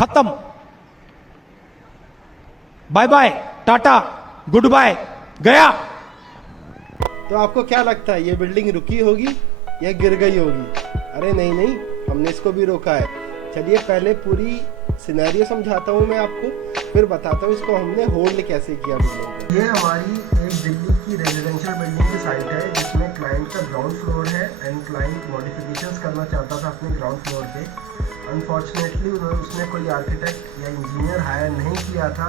खत्म, bye bye, tata, goodbye, गया। तो आपको क्या लगता है ये बिल्डिंग रुकी होगी या गिर गई होगी? अरे नहीं नहीं, हमने इसको भी रोका है। चलिए पहले पूरी सिनेरियो समझाता हूँ मैं आपको, फिर बताता हूँ इसको हमने होल्ड कैसे किया बिल्डिंग को। ये हमारी एक दिल्ली की रेजिडेंशियल बिल्डिंग की साइट है जिसमें क्लाइंट का ग्राउंड फ्लोर है एंड क्लाइंट मॉडिफिकेशंस करना चाहता था अपने ग्राउंड फ्लोर पे। अनफॉर्चुनेटली उसने कोई आर्किटेक्ट या इंजीनियर हायर नहीं किया था,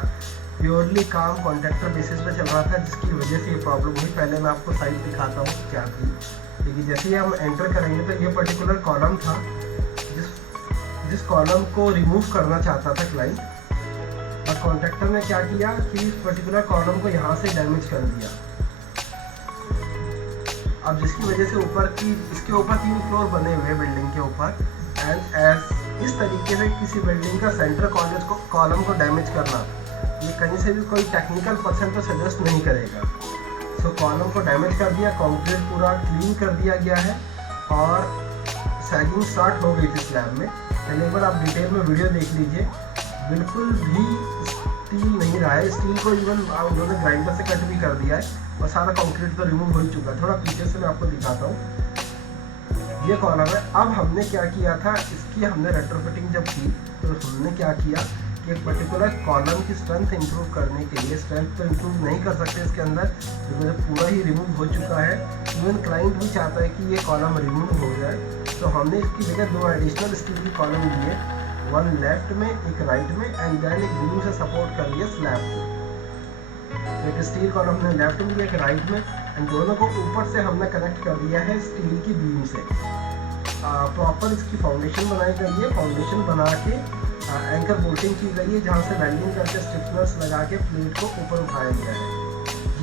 प्योरली काम कॉन्ट्रैक्टर बेसिस पे चल रहा था, जिसकी वजह से ये प्रॉब्लम हुई। पहले मैं आपको साइट दिखाता हूँ क्या थी। देखिए जैसे ही हम एंटर करेंगे तो ये पर्टिकुलर कॉलम था जिस कॉलम को रिमूव करना चाहता था क्लाइंट, और कॉन्ट्रैक्टर ने क्या किया कि इस पर्टिकुलर कॉलम को यहाँ से डैमेज कर दिया। अब जिसकी वजह से इसके ऊपर 3 फ्लोर बने हुए बिल्डिंग के ऊपर, एंड इस तरीके से किसी बिल्डिंग का सेंटर कॉलम को डैमेज करना ये कहीं से भी कोई टेक्निकल पर्सन तो सजेस्ट नहीं करेगा। सो कॉलम को डैमेज कर दिया, कंक्रीट पूरा क्लीन कर दिया गया है और सैगिंग स्टार्ट हो गई थी स्लैब में। पहले एक बार आप डिटेल में वीडियो देख लीजिए, बिल्कुल भी स्टील नहीं रहा है। स्टील को इवन उन्होंने ग्राइंडर से कट भी कर दिया है और सारा कंक्रीट तो रिमूव हो ही चुका है। थोड़ा पीछे से मैं आपको दिखाता हूँ। ये कॉलम है। अब हमने क्या किया था, इसकी हमने रेट्रोफिटिंग जब की तो हमने क्या किया कि एक पर्टिकुलर कॉलम की स्ट्रेंथ इंप्रूव करने के लिए, स्ट्रेंथ तो इंप्रूव नहीं कर सकते इसके अंदर क्योंकि पूरा ही रिमूव हो चुका है। इवन क्लाइंट भी चाहता है कि ये कॉलम रिमूव हो जाए, तो हमने इसकी जगह 2 एडिशनल स्टील की कॉलम लिए, 1 लेफ्ट में एक राइट में, एंड देन एक बीम से सपोर्ट कर लिया स्लैब को। एक स्टील कॉलम हमने लेफ्ट में एक राइट में, एंड दोनों को ऊपर से हमने कनेक्ट कर दिया है स्टील की बीम से। प्रॉपर इसकी फाउंडेशन बनाई गई है। फाउंडेशन बना के एंकर बोल्टिंग की गई है, जहाँ से वेल्डिंग करके स्टिफनर्स लगा के प्लेट को ऊपर उठाया गया है।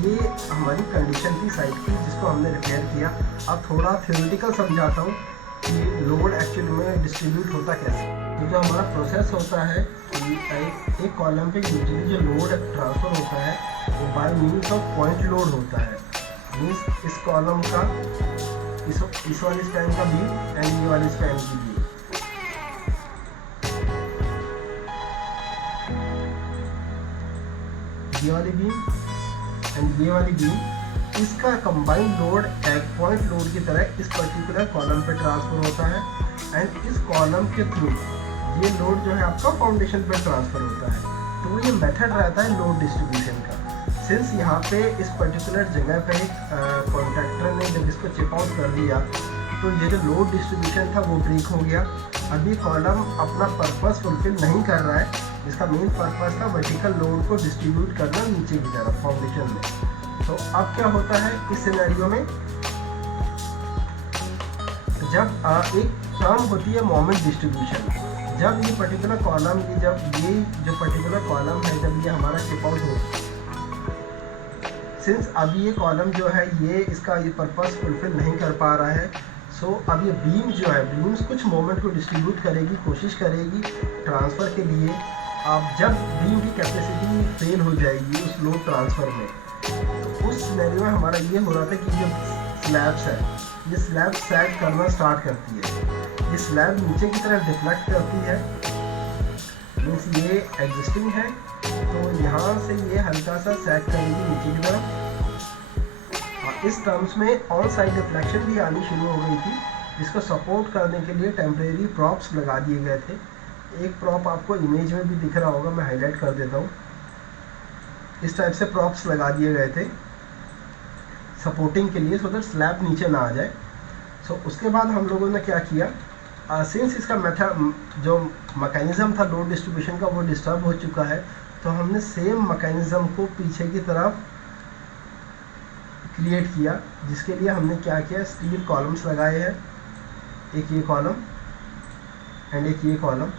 ये हमारी कंडीशन थी साइट की जिसको हमने रिपेयर किया। अब थोड़ा थ्योरेटिकल समझाता हूँ कि लोड एक्चुअली में डिस्ट्रीब्यूट होता कैसे। तो जो हमारा प्रोसेस होता है कि एक कॉलम पे यूजुअली जो लोड ट्रांसफ़र होता है वो bye means of point load होता है। मीन्स इस कॉलम का इस वाली स्पैन का बीम एंड ये वाली स्पैन की बीम, ये वाली बीम एंड ये वाली बीम, इसका कंबाइंड लोड एक पॉइंट लोड की तरह इस पर्टिकुलर कॉलम पे ट्रांसफर होता है एंड इस कॉलम के थ्रू ये लोड जो है आपका फाउंडेशन पे ट्रांसफर होता है। तो ये मेथड रहता है लोड डिस्ट्रीब्यूशन का। सिंस यहाँ पे इस पर्टिकुलर जगह पे कॉन्ट्रैक्टर ने जब इसको चिप आउट कर दिया तो ये जो लोड डिस्ट्रीब्यूशन था वो ब्रेक हो गया। अभी कॉलम अपना पर्पस फुलफिल नहीं कर रहा है। इसका मेन पर्पस था वर्टिकल लोड को डिस्ट्रीब्यूट करना नीचे की तरफ फाउंडेशन में। तो अब क्या होता है इस सिनेरियो में, जब एक टर्म होती है मोमेंट डिस्ट्रीब्यूशन। जब ये पर्टिकुलर कॉलम जब ये जो पर्टिकुलर कॉलम है जब ये हमारा चिप आउट हो, सिंस अभी ये कॉलम जो है ये इसका ये पर्पस फुलफिल नहीं कर पा रहा है, सो अब ये बीम जो है बीम्स कुछ मोमेंट को डिस्ट्रीब्यूट करेगी, कोशिश करेगी ट्रांसफ़र के लिए। अब जब बीम की कैपेसिटी फेल हो जाएगी उस लोड ट्रांसफ़र में, तो उस सिनेरियो में हमारा ये हो रहा था कि जो स्लैब्स है ये स्लैब सैग करना स्टार्ट करती है। ये स्लैब नीचे की तरफ डिफ्लेक्ट करती है, मीन्स ये एग्जिस्टिंग है तो यहाँ से ये हल्का सा सैग करेगी नीचे की तरफ। इस टर्म्स में ऑन साइड डिफ्लेक्शन भी आनी शुरू हो गई थी, जिसको सपोर्ट करने के लिए टेम्परेरी प्रॉप्स लगा दिए गए थे। एक प्रॉप आपको इमेज में भी दिख रहा होगा, मैं हाईलाइट कर देता हूँ। इस टाइप से प्रॉप्स लगा दिए गए थे सपोर्टिंग के लिए, सो दैट स्लैब नीचे ना आ जाए। सो उसके बाद हम लोगों ने क्या किया, सिंस इसका मेथड जो मैकेनिज़्म था लोड डिस्ट्रीब्यूशन का वो डिस्टर्ब हो चुका है, तो हमने सेम मैकेनिज़्म को पीछे की तरफ क्रिएट किया, जिसके लिए हमने क्या किया, स्टील कॉलम्स लगाए हैं, एक ये कॉलम एंड एक ये कॉलम,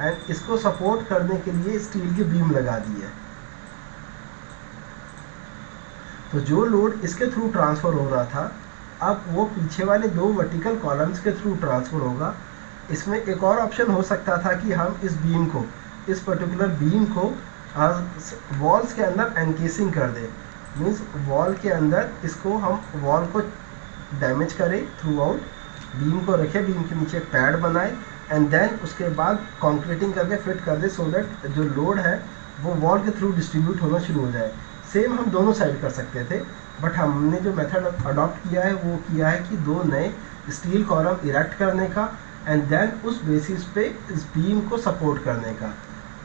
एंड इसको सपोर्ट करने के लिए स्टील की बीम लगा दी है। तो जो लोड इसके थ्रू ट्रांसफ़र हो रहा था अब वो पीछे वाले 2 वर्टिकल कॉलम्स के थ्रू ट्रांसफ़र होगा। इसमें एक और ऑप्शन हो सकता था कि हम इस बीम को, इस पर्टिकुलर बीम को वॉल्स के अंदर एनकेसिंग कर दें। मीन्स वॉल के अंदर इसको हम वॉल को डैमेज करें थ्रू आउट, बीम को रखें, बीम के नीचे पैड बनाए एंड देन उसके बाद कंक्रीटिंग करके फिट कर दे सो दैट जो लोड है वो वॉल के थ्रू डिस्ट्रीब्यूट होना शुरू हो जाए। सेम हम दोनों साइड कर सकते थे, बट हमने जो मेथड अडॉप्ट किया है वो किया है कि 2 नए स्टील कॉलम इरेक्ट करने का एंड देन उस बेसिस पे इस बीम को सपोर्ट करने का।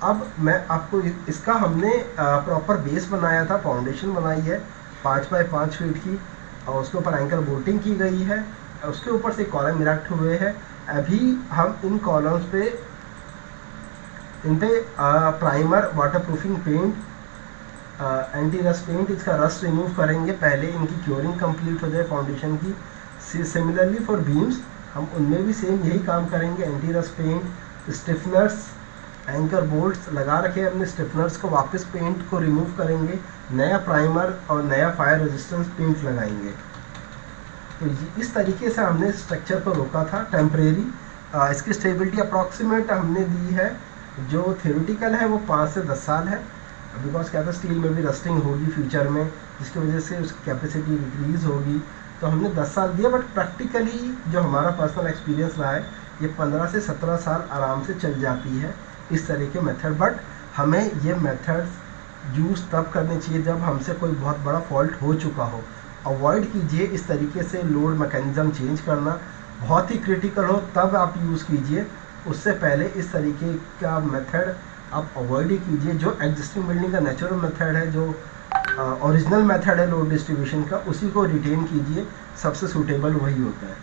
अब मैं आपको इसका हमने प्रॉपर बेस बनाया था, फाउंडेशन बनाई है 5 बाय 5 फीट की, और उसके ऊपर एंकर बोल्टिंग की गई है, उसके ऊपर से कॉलम इरेक्ट हुए हैं। अभी हम इन कॉलम्स पे primer waterproofing paint, anti rust paint, इसका रस्ट रिमूव करेंगे पहले इनकी क्योरिंग कंप्लीट हो जाए फाउंडेशन की। सिमिलरली फॉर बीम्स हम उनमें भी सेम यही काम करेंगे, anti rust paint, stiffeners, anchor bolts लगा रखे हमने, स्टिफनर्स को वापस पेंट को रिमूव करेंगे, नया प्राइमर और नया फायर रेजिस्टेंस पेंट लगाएंगे। तो इस तरीके से हमने स्ट्रक्चर को रोका था टेम्परेरी। इसकी स्टेबिलिटी अप्रॉक्सीमेट हमने दी है, जो थ्योरेटिकल है वो 5 से 10 साल है, बिकॉज क्या था स्टील में भी रस्टिंग होगी फ्यूचर में, जिसकी वजह से उसकी कैपेसिटी डिक्रीज़ होगी, तो हमने 10 साल दिया। बट प्रैक्टिकली जो हमारा पर्सनल एक्सपीरियंस रहा है, ये 15 से 17 साल आराम से चल जाती है इस तरह के मेथड। बट हमें ये मेथड्स यूज़ तब करने चाहिए जब हमसे कोई बहुत बड़ा फॉल्ट हो चुका हो। अवॉइड कीजिए इस तरीके से लोड मैकेनिज़्म चेंज करना, बहुत ही क्रिटिकल हो तब आप यूज़ कीजिए, उससे पहले इस तरीके का मेथड आप अवॉइड ही कीजिए। जो एग्जिस्टिंग बिल्डिंग का नेचुरल मेथड है, जो ओरिजिनल मेथड है लोड डिस्ट्रीब्यूशन का, उसी को रिटेन कीजिए, सबसे सूटेबल वही होता है।